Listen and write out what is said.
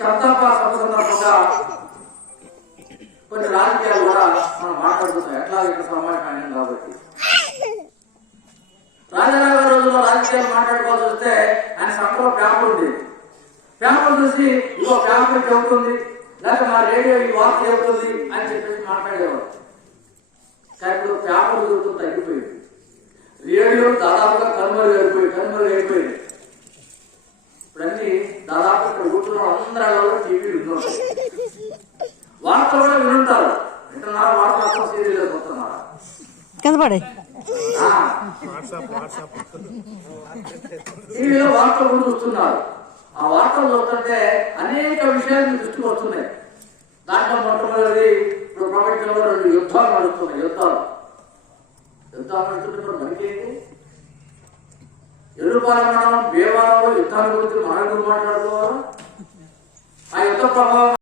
సంతాప సభ సందర్భంగా కొన్ని రాజకీయాలు కూడా మనం మాట్లాడుతున్నాం. ఎట్లా ఇక్కడ సమావేశం కాబట్టి రాజారావు రోజుల్లో రాజకీయాలు మాట్లాడుకోవాల్సి వస్తే ఆయన సంతలో పేపర్ ఉండేది. పేపర్ చూసి ఇంకో పేపర్ చెబుతుంది, లేకపోతే మా రేడియో ఈ వార్త చెబుతుంది అని చెప్పేసి మాట్లాడేవాడు. కానీ ఇప్పుడు పేపర్ చూడటం తగ్గిపోయింది. రేడియో దాదాపుగా కనుమరుగైపోయింది. ఇప్పుడన్నీ దాదాపు ఇక్కడ కూర్చున్న అందరూ టీవీలు ఉన్నారు. వార్తలు కూడా వింటారు. వింటున్నారా? వార్తలు సీరియల్ పోతున్నారా? టీవీలో వార్తలు కూడా చూస్తున్నారు. ఆ వార్తలు చూస్తుంటే అనేక విషయాలు దృష్టికి వస్తున్నాయి. దాంట్లో మొట్టమొదటి ఇప్పుడు ప్రపంచంలో 2 యుద్ధాలు నడుస్తున్నాయి. యుద్ధాలు నడుస్తుంటే మనకేంటి? ఎరుపాలనం భీమవరంలో యుద్ధాల గురించి మన గురించి మాట్లాడుకోవాలి. ఆ యుద్ధ ప్రభావం